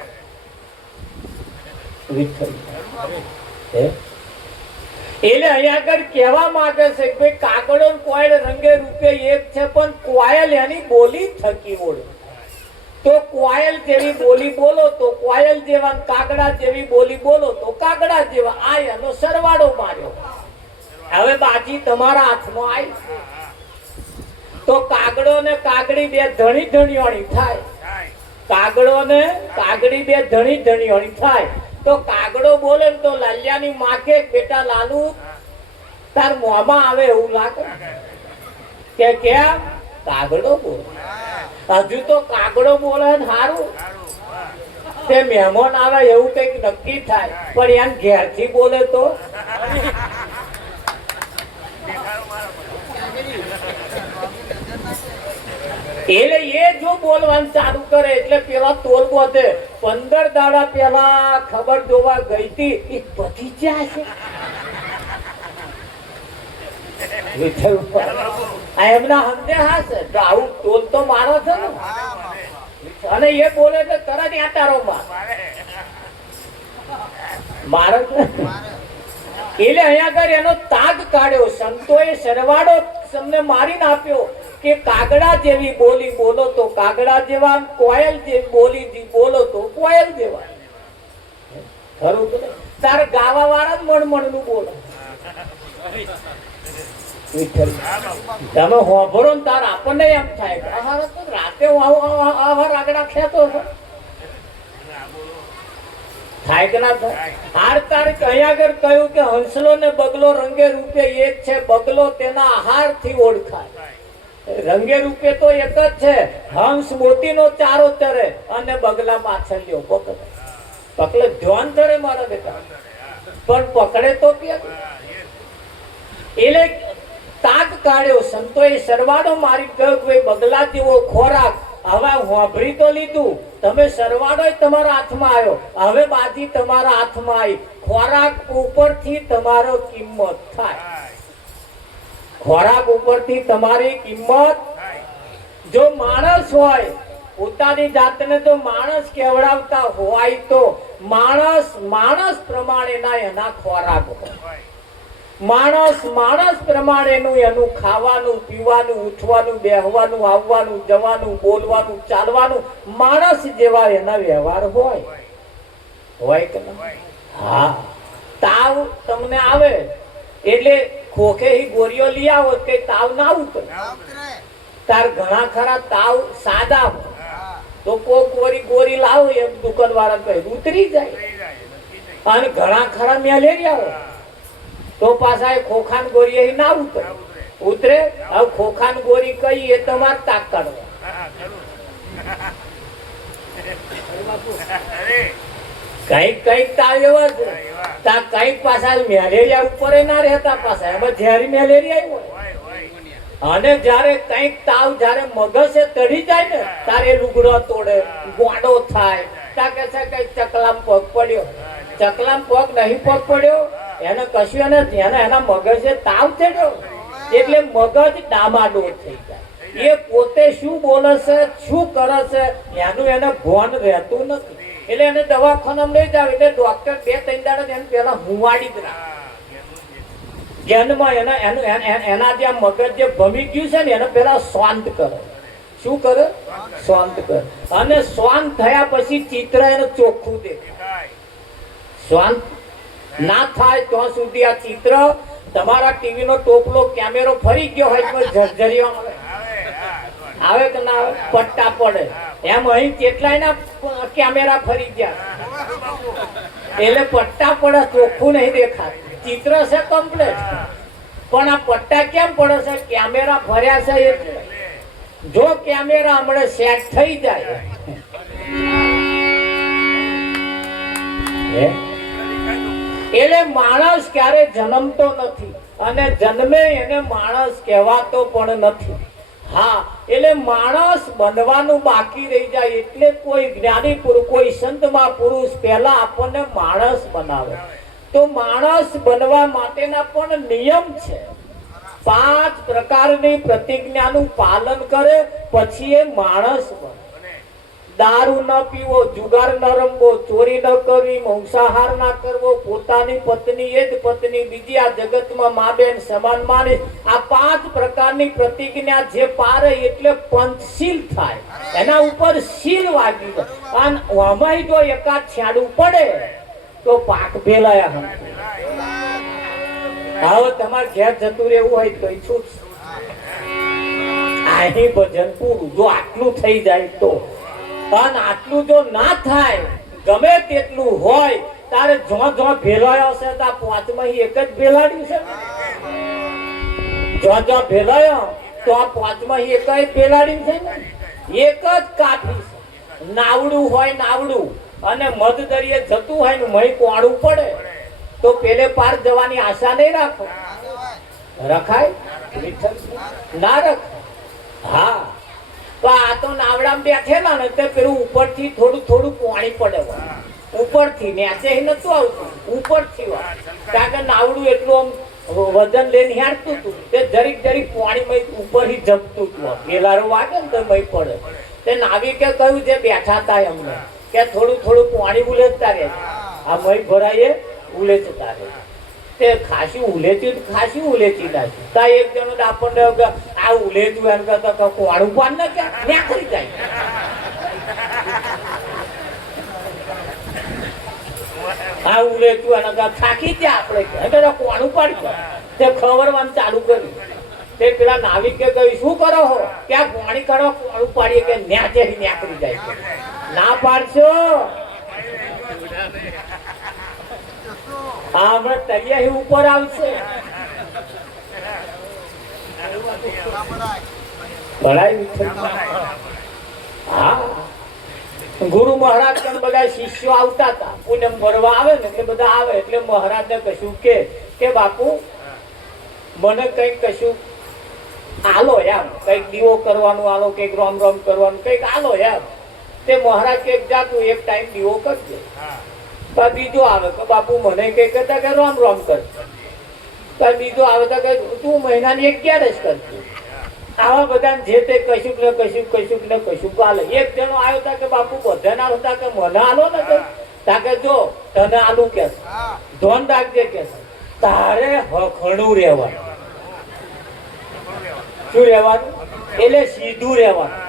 એટલે અહીંયા આગળ કહેવા માંગે છે કે ભાઈ કાગડો કોયલ રંગે રૂપે એક છે, પણ કોયલ એની બોલી થકી ઓળખે. તો કોયલ જેવી બોલી બોલો તો કોયલ જેવા, કાગડા જેવી બોલી બોલો તો કાગડા જેવા. આ એનો સરવાળો માર્યો. હવે બાજી તમારા હાથમાં આવી તો કાગડો ને કાગડી બે ધણી ધણીઓણી થાય, કાગડો ને કાગડી બે ધણી ધણીઓણી થાય. તો કાગડો બોલે તો લાલિયાની માકે બેટા લાલુ તાર મોંમાં આવે એવું લાગે કે કેમ? કાગડો બોલે. હજુ તો કાગડો બોલે સારું, તે મહેમાન આવે એવું કઈક નક્કી થાય, પણ એમ ઘેરથી બોલે તો એટલે એ જો બોલવાનું ચાલુ કરે એટલે પેલા તોલ બોધે. 15 દાડા પેલા ખબર જોવા ગઈ હતી એ બધી જાય છે. એમના સમજે હા છે આવું તોલ તો મારો છે ને, અને એ બોલે તો તરત આટારો મારો છે. એટલે અહીંયા આગળ એનો તાગ કાઢ્યો. સંતોએ સરવાળો તમને મારીને આપ્યો કે કાગડા જેવી બોલી બોલો તો કાગડા જેવા, કોયલ જેવી બોલી બોલો તો કોયલ જેવા. ખરું તો તાર ગાવા વાળા મણમણ નું બોલો. તમે હોભરો ને તાર આપણને એમ થાય રાતે આવા રાગડા ખેતો છો થાય કે ના થાય? હાર તારીખ અહીંયા આગળ કહ્યું કે હંસલો ને બગલો રંગે રૂપે એક છે. બગલો તેના આહાર થી ઓળખાય, રંગે રૂપે તો એક જ છે. હંસ મોતીનો ચારો ચરે અને બગલા માછલીઓ પકડે. પકડે ધ્યાન ધરે મારા બેટા, પણ પકડે તો એટલે તાક કાઢ્યો. સંતોએ સરવાળો મારી ગયો ભાઈ બગલા જેવો ખોરાક. હવે હોભરી તો લીધું, તમે સરવાળો તમારા હાથમાં આવ્યો, હવે બાજી તમારા હાથમાં આવી. ખોરાક ઉપરથી તમારો કિંમત થાય, ખોરાક ઉપરથી તમારી કિંમત. જો માણસ હોય પોતાની જાતને જો માણસ કહેવડાવતા હોય તો માણસ પ્રમાણેના એના ખોરાક હોય. માણસ પ્રમાણેનું એનું ખાવાનું, પીવાનું, ઉઠવાનું, બેહવાનું, આવવાનું, જવાનું, બોલવાનું, ચાલવાનું માણસ જેવા એના વ્યવહાર હોય કે ના? હા, તાવ તમને આવે એટલે ખોખે ગોળીઓ લઈ આવો કે તાવ ના ઉતરે. તાર ઘણા ખરા તાવ સાદા હોય તો કોક ગોળી લાવો એમ દુકાનવાળા કહે ઉતરી જાય. અને ઘણા ખરા મેલેરિયા હોય તો પાછા એ ખોખાન ગોળી ના ઉતરે. હવે ખોખાન ગોળી કઈ એ તમારે તાક કાઢવા. કઈક તાવ એવા છે કઈક પાછા મેલેરિયા ઉપર ના રહેતા પાછા એમાં ઝેરી મેલેરિયા હોય. અને જયારે કઈક તાવ જયારે મગજે ચડી જાય ને તારે લુગડો તોડે, ગોડો થાય. તાકે છે કઈક ચકલામ પગ પડ્યો, ચકલામ પગ નહીં પગ પડ્યો એને કશું એના મગજે તાવ ચડ્યો એટલે મગજ ડામાડોળ થઈ જાય. એ પોતે શું બોલે છે, શું કરે છે એનું એને ભાન રહેતું નથી. એટલે એને દવાખાનામાં લઈ જાવ એટલે ડોક્ટર 2-3 દાડા એને પેલા હુંવાડી જ રાખે. એના જે મગજ જે ભમી ગયું છે ને એને પેલા શાંત કરે. શું કરે? શાંત કરે. અને શાંત થયા પછી ચિત્ર એને ચોખ્ખું દેખાય. શાંત ના થાય ત્યાં સુધી આ ચિત્ર તમારા ટીવી નો ટોપલો કેમેરો ફરી ગયો હોય તો ઝરઝરિયો આવે કે ના આવે? પટ્ટા પડે. એમ અહીં કેટલાય ના કેમેરા ફરી ગયા એટલે પટ્ટા પડે, ચોખ્ખું નહીં દેખાય. ચિત્ર છે કમ્પ્લીટ પણ આ પટ્ટા કેમ પડે છે? કેમેરા ફર્યા છે એટલે. જો કેમેરા હમણાં સેટ થઈ જાય એટલે માણસ ક્યારે જન્મતો નથી અને જન્મે એને માણસ કહેવાતો પણ નથી. હા, એટલે માણસ બનવાનું બાકી રહી જાય એટલે કોઈ જ્ઞાની પુરુષ, કોઈ સંત મહાપુરુષ પહેલા આપણને માણસ બનાવે. તો માણસ બનવા માટેના પણ નિયમ છે. 5 પ્રકારની પ્રતિજ્ઞાનું પાલન કરે પછી એ માણસ બને. દારૂ ન પીવો, જુગાર ન રમવો, ચોરી ન કરવી, માંસાહાર ના કરવો, પોતાની પત્ની એ જ પત્ની, બીજી આ જગતમાં મા બેન સમાન માની. આ 5 પ્રકારની પ્રતિજ્ઞા જે પારે એટલે પંચશીલ થાય. એના ઉપર શીલ વાગી જાય અને આમાં જો એકાદ છાડું પડે તો પાક ભેલાયા. હવે તમારે ઘેર જતું રહેવું હોય તો છૂટ. અહીં ભજન પૂરું. જો આટલું થઈ જાય તો. પણ આટલું જો ના થાય, ગમે તેટલું હોય તારે જો ભેલાયો છે તો 5માં એક જ ભેલાડ્યું છે. જો ભેલાયો તો આ 5માં એક જ ભેલાડ્યું છે ને. એક જ કાફી છે. નાવડું હોય નાવડું અને મધ દરિયે જતું હોય ને મહી કોણું પડે તો પેલે પાર જવાની આશા નહીં રાખો. રખાય? ના રખાય. હા, તો આ તો નાવડામાં બેઠેલા ને તે પેલું ઉપરથી થોડું પાણી પડે. ઉપરથી નીચે નતું આવતું, ઉપરથી કારણ કે નાવડું એટલું વજન લઈને હેડતું હતું તે જરીક પાણી ઉપરથી જપતું હતું. પેલારો વાગે ને તો મય પડે. તે નાવિકે કહ્યું જે બેઠા હતા એમને કે થોડું પાણી ઉલેચતા રહે. આ મય ભરાઈએ ઉલેચતા રહે. તે ખાસી ઉલેચી નાખ્યું. તા એક જણો આપણને આ ઉલેચું એમ કરતા કોણું પાન ને ક્યાં કરી જાય. આ ઉલેચું એના થાકી ગયા આપણે કોણું પાડી તે ખબરવાનું ચાલુ કર્યું. તે પેલા નાવિકે કહ્યું શું કરો હો? ત્યાં પાણી કાઢવા કોણું પાડીએ કે ન્યાચે ન્યાકરી જાય. ના પાડશો. હા, હમણાં તળિયા ઉપર આવશે. હા, ગુરુ મહારાજ પણ બધા શિષ્યો આવતા હતા. પૂનમ ભરવા આવે ને એટલે બધા આવે એટલે મહારાજ ને કશું કે બાપુ મને કઈક કશું આલો એમ, કઈક દીવો કરવાનું આલો, કઈક રોમ કરવાનું કઈક આલો એમ. તે મહારાજ કઈક જાતું એક ટાઈમ દીવો કરજો. બીજો આવે કે બાપુ મને કઈ કરતા કે રોમ કર. બીજો આવે તો કે તું મહિનાની 11 જ કરજો. આવા બધા જે તે કશુંક ને કશુંક આલે. એક જણો આવ્યો હતા કે બાપુ બધાને આવતા કે મને આલો ને તાકે જો તને આલુ કે ધોન રાખજે કે તારે હખણું રહેવાનું. શું રહેવાનું? એટલે સીધું રહેવાનું.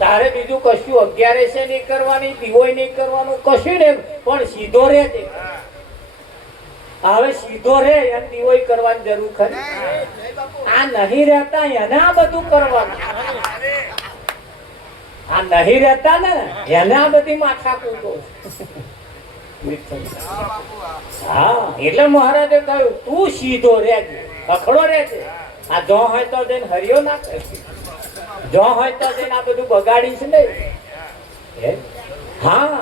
તારે બીજું કશું 11 નહીં કરવાની, દીવોય નહીં કરવાનું, કશું નહીં, પણ સીધો રે તે. હવે સીધો રે એમ દીવોય કરવાની જરૂર ખરી? આ નહીં રહેતા એને આ બધું કરવાનું. આ નહીં રહેતા ને એને આ બધી માથા કૂટો. હા, એટલે મહારાજે કહ્યું તું સીધો રહેજે, અખડો રહેજે. આ જો હોય તો જઈને હરિયો ના કરશે, જો હોય તો જઈને આ બધું બગાડીશ નહીં. હા,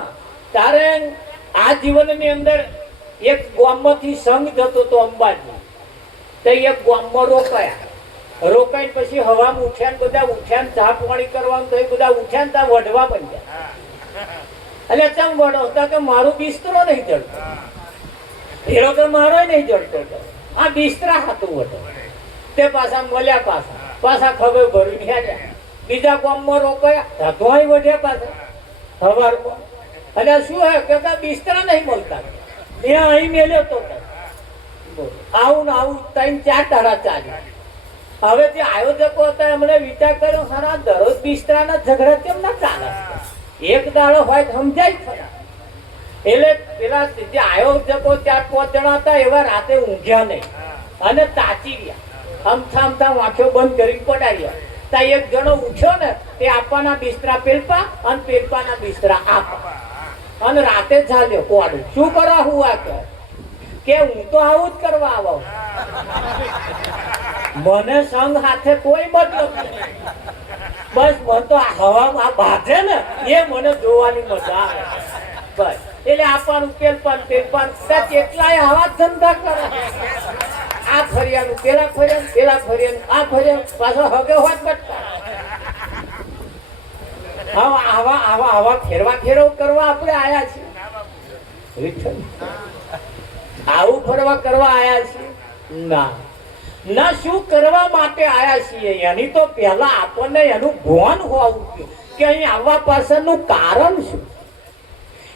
તારે આ જીવનની અંદર એક ગામમાંથી સંઘ જતો તો અંબાજી, તો એક ગામમાં રોકાઈને પછી હવામાં ઉઠ્યા ને બધા ઉઠ્યા ને ચા પાણી કરવાનું, તો એ બધા ઉઠ્યા ને ત્યાં વઢવા બન્યા. એટલે ચમ વડો કે મારું બિસ્તરો નહીં જડતો, એનો તો મારો નહીં જડતો, આ બિસ્તરા હતું વડો. તે પાછા મળ્યા, પાછા ખબર ભરી ગયા, બીજા ગામમાં રોકાયા, તોય વધ્યા પાછા સવારમાં. એટલે શું હે કે બિસ્તરા નહીં મળતા, મેં અહીં મેલ્યો તો આવું ને આવું 3-4 દાડા ચાલ્યા. હવે જે આયોજકો હતા એમણે વિચાર કર્યો સારા દરરોજ બિસ્તરાના ઝઘડા કેમ ના ચાલે, એક દાડો હોય સમજાય ખરા. એટલે પેલા જે આયોજકો 4-5 જણા હતા એવા રાતે ઊંઘ્યા નહીં અને તાચી ગયા. અમથા વાંખ્યો બંધ કરી પડાવ્યા. ત્યાં એક જણો ઉઠ્યો ને તે આપવાના બિસ્તરા પેલપા અને પેલપાના બિસ્તરા આપવા, અને રાતે ચાલ્યો કોડું. શું કરવા હું આ કે હું તો આવું જ કરવા આવું, મને સંઘ હાથે કોઈ મતલબ નહીં. બસ મને તો હવામાં બાંધે ને એ મને જોવાની મજા આવે. બસ એટલે આપવાનું પેલપાન કેટલાય આવા ધંધા કરે. આ ફરિયાનું પેલા ફરિયાનું, પેલા ફરિયાનું આ ફરિયાનું, પાછો હગે હોત બચતા. આવા ફેરવ કરવા આપણે આયા છીએ. આવું ફરવા કરવા આયા છીએ ના શું કરવા માટે આયા છીએ એની તો પહેલા આપણને એનું ભાન હોવું જોઈએ કે અહીં આવવા પાછળનું કારણ શું.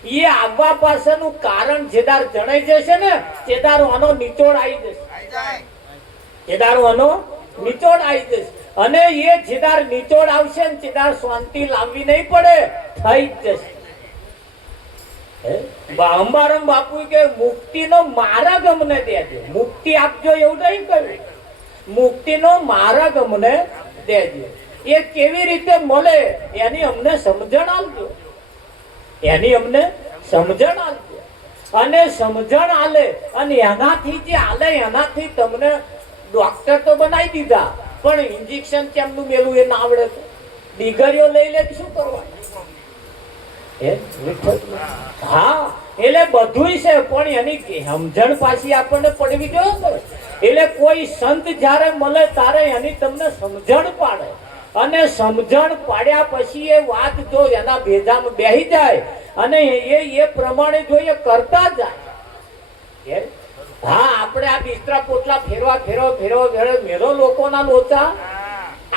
એ આવવા પાછળનું કારણ જેદાર જણાઈ જશે ને તેદાર આનો નિચોડ આવી જશે, જેદાર આનો નિચોડ આવી જશે. અને એ જેદાર નિચોડ આવશે ને તેદાર શાંતિ લાવવી નહીં પડે, થઈ જ જશે. અંબારામ બાપુ કે મુક્તિનો માર્ગ અમને દેજો, મુક્તિ આપજો એવું નહીં કહ્યું, મુક્તિનો માર્ગ અમને દેજો. એ કેવી રીતે મળે એની અમને સમજણ આપજો, એની અમને સમજણ આપજો. અને સમજણ આલે અને એનાથી જે આલે એનાથી તમને ડોક્ટર તો બનાવી દીધા, પણ ઇન્જેક્શન કેમનું મેલું એ ના આવડે તો દીકરીઓ લઈ લે શું કરવાનું? હા, એટલે બધું છે પણ એની સમજણ પાછી આપણને પડવી જોઈએ. એટલે કોઈ સંત જયારે મળે ત્યારે એની તમને સમજણ પાડે, અને સમજણ પાડ્યા પછી એ વાત જો એના ભેજામાં બેહી જાય અને એ પ્રમાણે જો એ કરતા જાય. હા, આપણે આ બિસ્તરા પોટલા ફેરવા મેલો લોકોના લોચા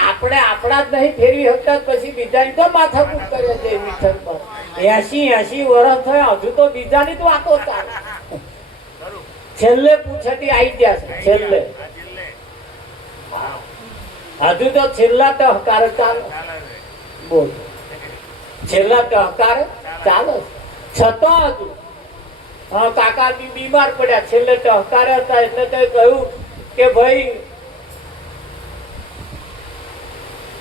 આપણે આપણા જ નહીં ફેરવી શકતા, પછી બીજાની તો માથાકૂટ કરે છે. વિઠ્ઠલ પર 80 વર્ષ થયા હજુ તો બીજાની જ વાતો ચાલે. છેલ્લે પૂછેથી આવી ગયા છે, છેલ્લે હજુ તો છેલ્લા ટહકાર ચાલે. બોલ, છેલ્લા ટહકાર ચાલે છતાં હજુ કાકા બીમાર પડ્યા, છેલ્લે ટહકારે હતા એટલે તો કહ્યું કે ભાઈ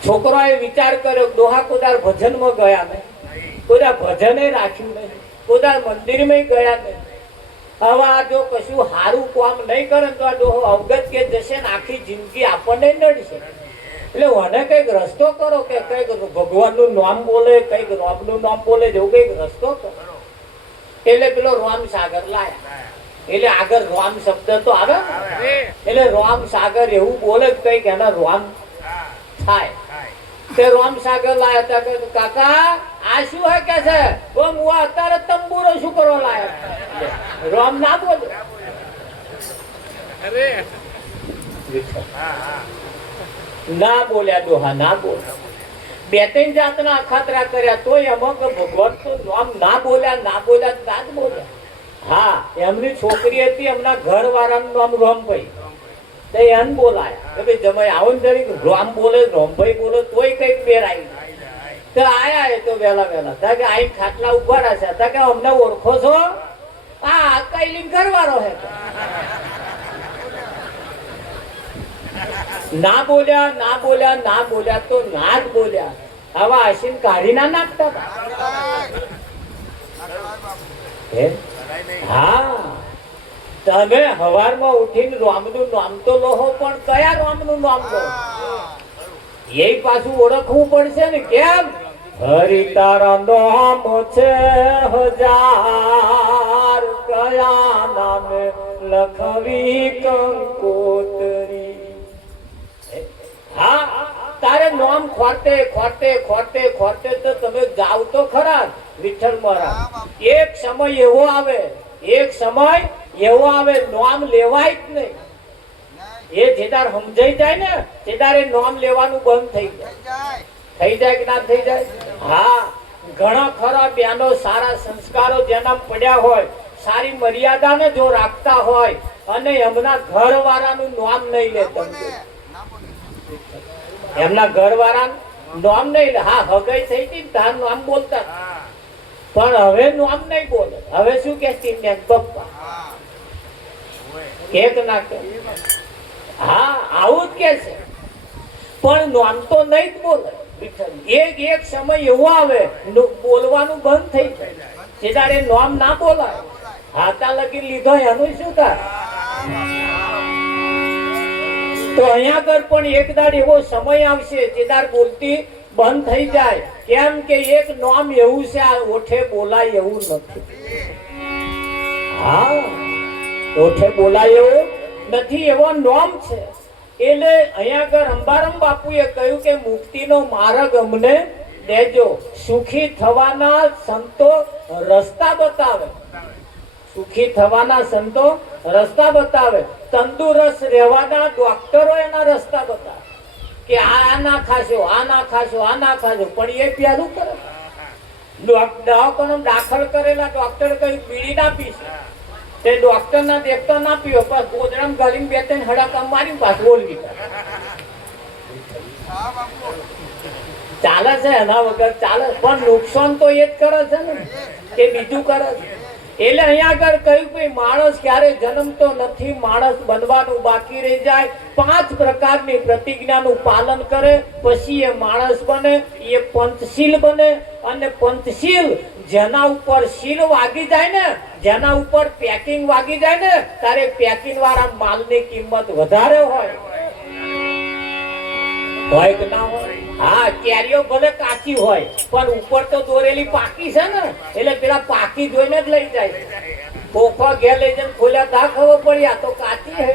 છોકરાએ વિચાર કર્યો ડોહા કોદાર ભજનમાં ગયા નહીં, કોદાર ભજને રાખ્યું નહીં, કોદાર મંદિરમાં ગયા નહીં. હવે આ જો કશું સારું કામ નહીં કરે તો આ ડોહો અવગત કે જશે ને આખી જિંદગી આપણને નડશે. એટલે મને કઈક રસ્તો કરો કે કઈક ભગવાનનું નામ બોલે, કઈક રામનું નામ બોલે, જેવું કઈક રસ્તો કરો. એટલે પેલો રામ સાગર લાયા, એટલે આગળ રામ શબ્દ તો આવે, એટલે રામ સાગર એવું બોલે કઈક એના રામ થાય. તે રામ સાગર લાયા હતા કે કાકા આ શું હે કે છે, હું અત્યારે તંબુરો શું કરવા લાયા? રામ ના બોલે, ના બોલ્યા ડોહા, ના બોલ્યા. 2-3 જાતના અખાતરા કર્યા તોય એમાં ભગવાન તો નામ ના બોલ્યા ના જ બોલ્યા. હા, એમની છોકરી હતી, એમના ઘર વાળાનું નામ રામભાઈ, તો એને બોલાયા કે ભાઈ જમાઈ આવો ને જરી રામ બોલે, રામભાઈ બોલે તોય કઈક બેર આવી. તો આયા એ તો વેલા વેલા તા કે આઈ ખાટલા ઉભા રહ્યા છે તા કે અમને ઓળખો છો આ કઈલિંગ ઘરવાળો હે ના બોલ્યા ના બોલ્યા ના બોલ્યા તો ના જ બોલ્યા આવા આશીન કાઢી ના નાખતા હા તમે હવારમાં ઉઠીને રામનું નામ તો લોહો પણ કયા રામનું નામ લો એ પાછું ઓળખવું પડશે ને કેમ હરિ તારા નામ છે હજાર કયા નામે લખવી કંકોતરી હા તારે નામ ખોટે ખોટે ખોટે ખોટે તો તમે જાવ તો ખરા વિઠ્ઠલ મહારાજ એક સમય એવો આવે એક સમય એવો આવે નામ લેવાય જ નહીં એ જેદાર સમજાઈ જાય ને જેદાર એ નામ લેવાનું બંધ થઈ જાય કે ના થઈ જાય હા ઘણા ખરા બેનો સારા સંસ્કારો જેના પડ્યા હોય સારી મર્યાદાને જો રાખતા હોય અને એમના ઘર વાળાનું નામ નહીં લેતા એમના ઘર વાળાનું નામ નહીં હા હગાઈ થઈ હતી તાર નામ બોલતા પણ હવે નામ નહીં બોલે હવે શું કે પપ્પા એક ના કે હા આવું જ કે છે પણ નામ તો નહીં જ બોલે એક એક સમય એવો આવે બોલવાનું બંધ થઈ જાય જેદારે નામ ના બોલાય હાથા લગી લીધો એનું શું થાય તો અહીંયા આગળ પણ એક દાડ એવો સમય આવશે જેદાર બોલતી બંધ થઈ જાય કેમ કે એક નામ એવું છે આ ઓઠે બોલાય એવું નથી હા ઓઠે બોલાય એવું નથી એવો નામ છે એટલે અહીંયા આગળ અંબારામ બાપુએ કહ્યું કે મુક્તિનો માર્ગ અમને દેજો સુખી થવાના સંતો રસ્તા બતાવે સુખી થવાના સંતો રસ્તા બતાવે તંદુરસ્ત રહેવાના ડોક્ટરો એના રસ્તા બતાવે કે આ ના ખાશો આ ના ખાશો આ ના ખાશો પણ એ પેલું કરે દવાખાનામાં દાખલ કરેલા ડોક્ટર કઈ બીડી ના પીશે તે ડોક્ટર ના દેખતા ના પીઓ પણ ગોદરામ ગાલીને બે ત્રણ હડાકા મારી પાછું ઓલવી ચાલે છે એના વગર ચાલે પણ નુકસાન તો એ જ કરે છે ને કે બીજું કરે છે એટલે અહીંયા આગળ કહ્યું કે માણસ ક્યારે જન્મતો નથી માણસ બનવાનું બાકી રહી જાય 5 પ્રકારની પ્રતિજ્ઞાનું પાલન કરે પછી એ માણસ બને એ પંચશીલ બને અને પંચશીલ જેના ઉપર શીલ વાગી જાય ને જેના ઉપર પેકિંગ વાગી જાય ને ત્યારે પેકિંગ વાળા માલની કિંમત વધારે હોય કે ના હોય હા કેરીઓ ભલે કાચી હોય પણ ઉપર તો દોરેલી પાકી છે ને એટલે પેલા પાકી જોઈને જ લઈ જાય કોફા ઘેર લઈ જઈને ખોલ્યા તા ખબર પડી આ તો કાચી હે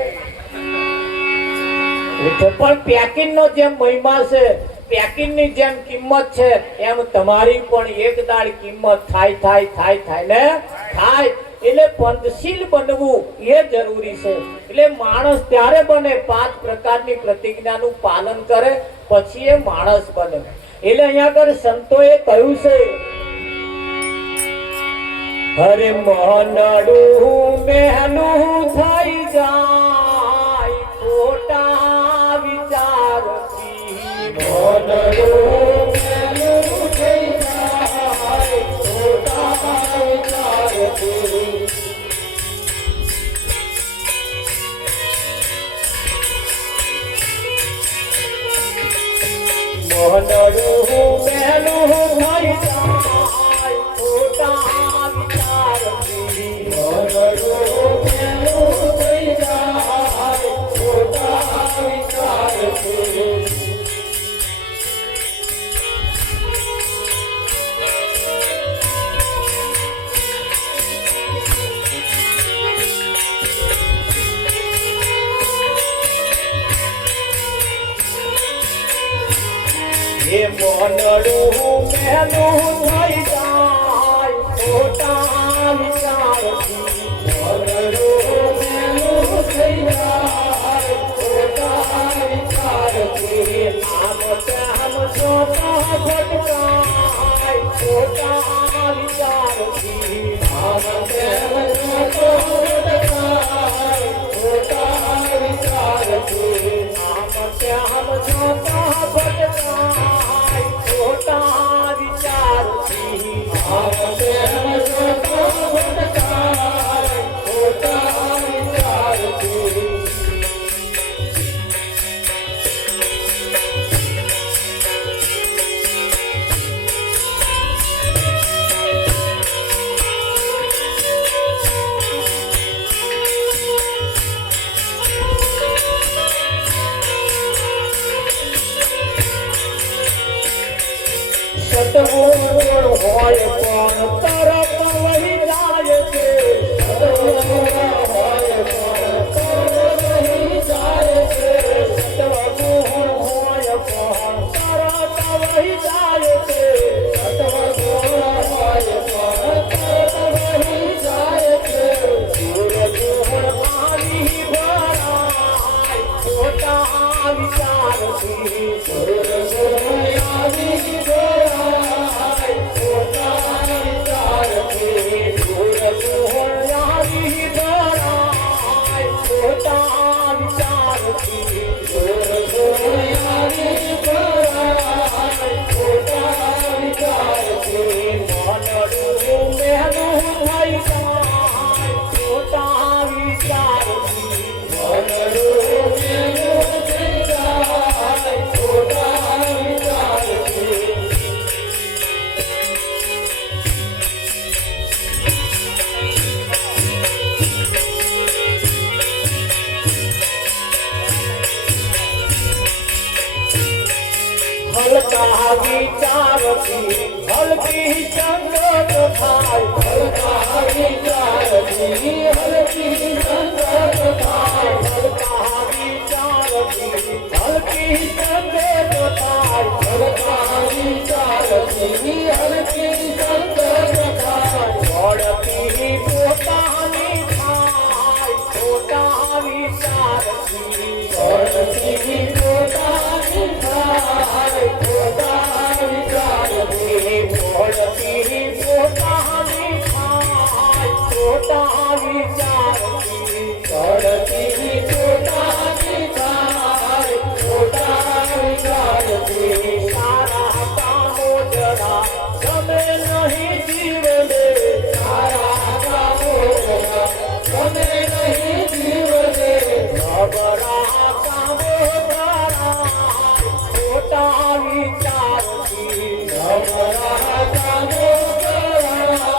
પણ પેકિંગ નો જેમ મહિમા છે પેકિંગ ની જેમ કિંમત છે એમ તમારી પણ એક દાડ કિંમત થાય ને થાય એટલે પંચશીલ બનવું એ જરૂરી છે એટલે માણસ ત્યારે બને 5 પ્રકારની પ્રતિજ્ઞાનું પાલન કરે પછી એ માણસ બને એટલે અહીંયા આગળ સંતોએ કહ્યું છે હરે મોહનડું મહેલું થઈ જાય ખોટા વિચારથી મોહનડું મહેલું થઈ જાય ખોટા વિચારથી મોહનડું મહેલું થઈ જાય ખોટા વિચારથી મોહનડું મહેલું થઈ જાય ખોટા વિચારથી એ મોહનડું મહેલું થઈ જાય ખોટા વિચારથી મોહનડું મહેલું થઈ જાય ખોટા વિચારથી આમ તેમ જોતા ભટકાય ખોટા વિચારથી આમ તેમ જોતા ભટકાય ખોટા વિચારથી આમ તેમ જોતા ભટકાય ખોટા હોય પણ તરત વહી જાય છે હલકા વિચારથી હલકી સંગત થાય હલકા વિચારથી હલકી સંગત થાય હલકા વિચારથી હલકી સંગત થાય હલકા વિચારથી હલકી સંગત થાય વળતી પોતાની થાય ખોટા વિચારથી વળતી પોતાની થાય ખોટા વિચારથી વળતી પોતાની થાય ખોટા વિચારથી વળતી પોતાની થાય ખોટા વિચારથી સારા કામો જરા ગમે નહીં જીવને સારા કામો જરા ગમે નહીં જીવને ખબરા કામો જરા ખોટા વિચારથી ખબરા કામો જરા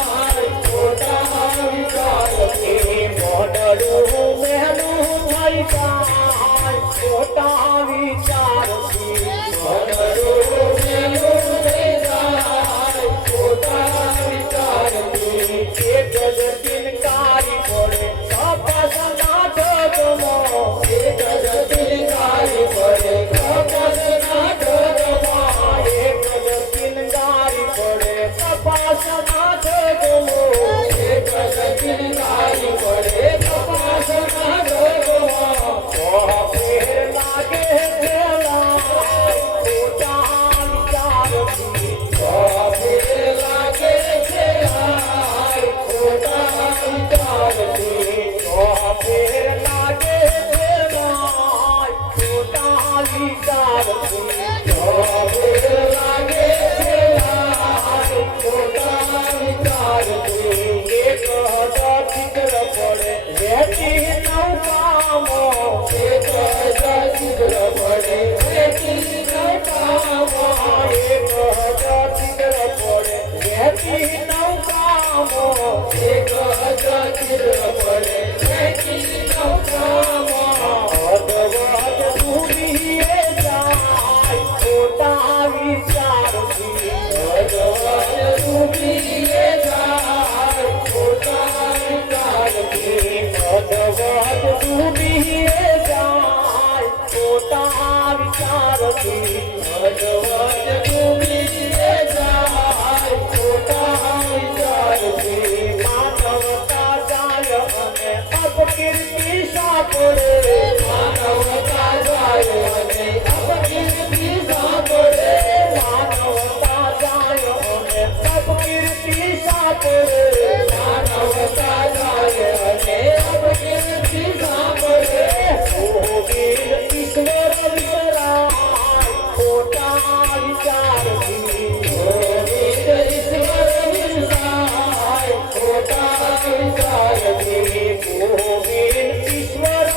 ખોટા વિચારથી મોડલું મહેલું થઈ જાય ખોટા વિચારથી મોડલું મહેલું થઈ જાય ખોટા વિચારથી એક જ તિનકારી પડે તપસ ના જગમો એક જ તિનકારી પડે તપસ ના જગમો એક જ તિનકારી પડે તપસ ના જગમો એક જ તિનકારી પડે તપસ ના જગમો ફેર લાગે પેલા ખોટા વિચારથી ફેર લાગે પેલા ખોટા વિચારથી ફેર લાગે પેલા ખોટા વિચારથી ફેર લાગે પેલા ખોટા વિચારથી એક હજાર ચિત્ર પડે વેચી નૌકામો એક હજાર ચિત્ર પડે વેચી નૌકામો એક હજાર ચિત્ર પડે વેચી નૌકામો એક હજાર ચિત્ર પડે વેચી નૌકામો અધવદ ડૂબીએ જાય ખોટા વિચારથી અધવદ ડૂબીએ જાય ખોટા વિચારથી અધવદ ડૂબીએ જાય ખોટા વિચારથી અધવદ ડૂબીએ જાય ખોટા વિચારથી માનવતા જાય અને અપકીર્તિ સાંભળે માનવતા જાય અને અપકીર્તિ સાંભળે માનવતા જાય અને અપકીર્તિ સાંભળે માનવતા જાય અને અપકીર્તિ સાંભળે ગોવિંદ ઈશ્વર વિસરાય ખોટા વિચારથી ગોવિંદ ઈશ્વર વિસરાય ખોટા વિચારથી ગોવિંદ ઈશ્વર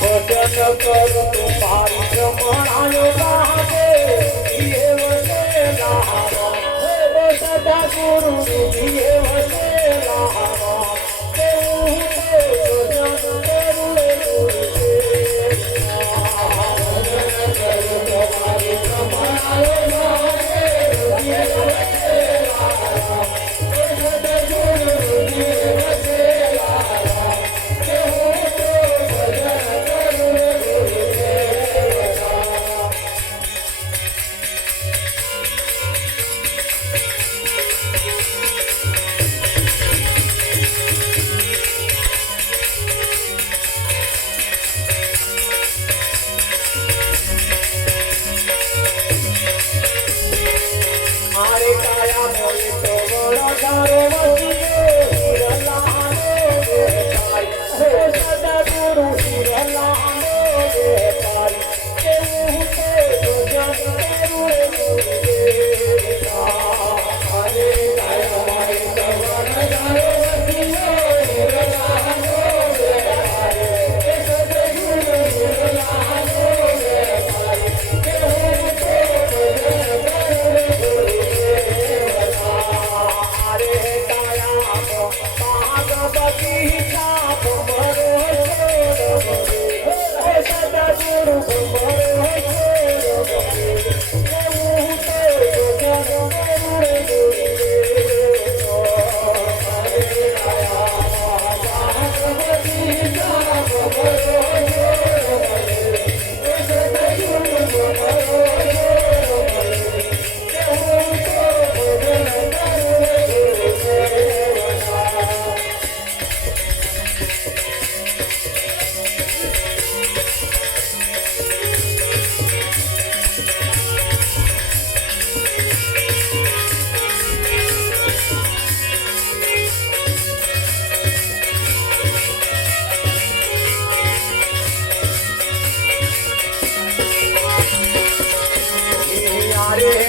ભજન કરું તમારી રમણાયો ગાવે એ વસે લાવા સદા ગુરુ દિએ વસે લાવા કેવું તે ભજન કરું તમારી રમણાયો ગાવે એ વસે લાવા સદા ગુરુ દિએ વસે લાવા કેવું મારે કાયા બોલે તો વડારો વસીએ હિરલાનો દેખાય સદા ગુરુ હિરલાનો દેખાય કેવું તે ભજન કરું મારે કાયા બોલે તો વડારો વસીએ હિરલાનો દેખાય સદા ગુરુ હિરલાનો દેખાય કેવું તે ભજન કરું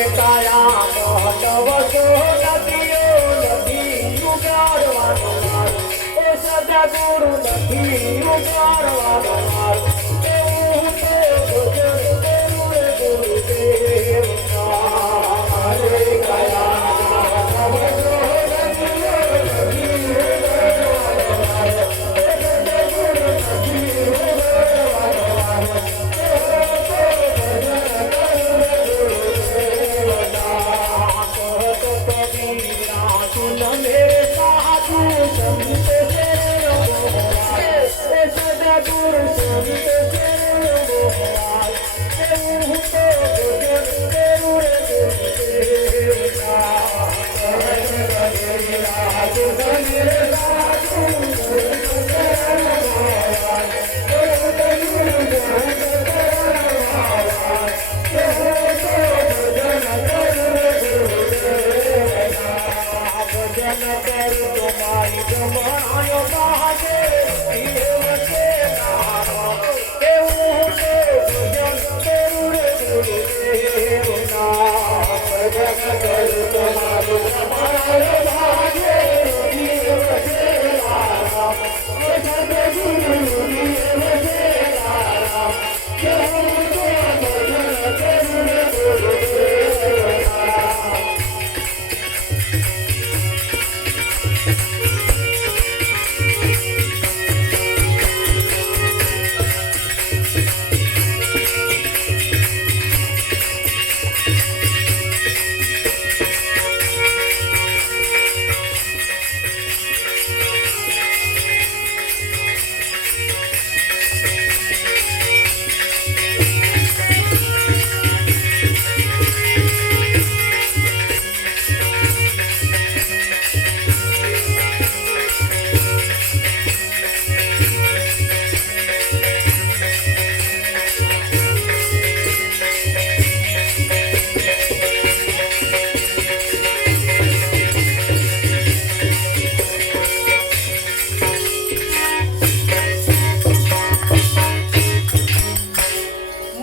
કાયા મોહનવ નદીઓ નદી ઉગાડવાનો એ સદા ગુરુ નથી ઉગાડવાનો એવું તે ભજન કરું ગુરુદેવ હરે કાયા Guru Santo ઓ સદગુરુ